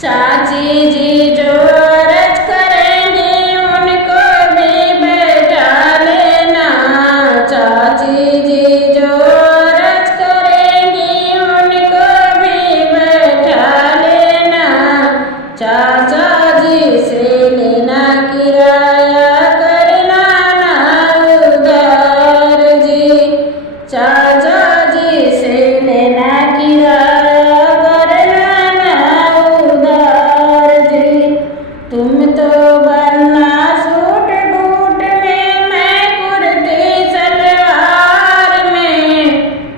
चाची जी जो अर्ज करेंगी उनको भी बैठा लेना। चाची जी जो अर्ज करेंगी उनको भी बैठा लेना। चाचा जी से लेना किराया करना ना उधार जी। चाचा जी से लेना किराया करना ना उधार जी। तुम तो बनना सूट बूट में, मैं कुर्ती सलवार में।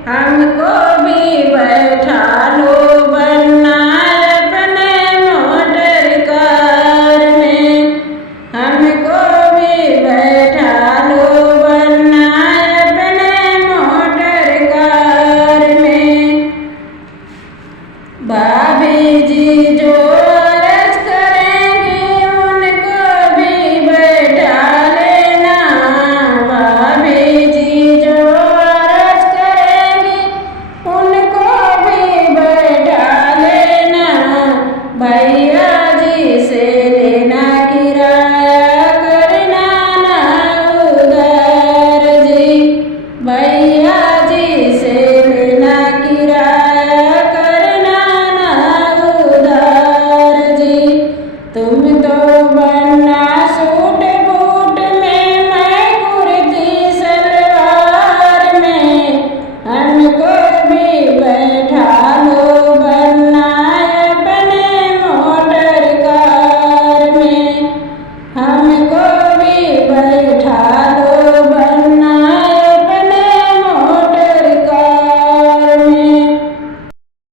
हमको भी बैठा लो बनना अपने मोटर कार में। हमको भी बैठा लो बनना अपने मोटर कार में। भाभी जी जो अर्ज करेंगी उनको भी बैठा लेना। भाभी जी जो अर्ज करेंगी उनको भी बैठा लेना। भैया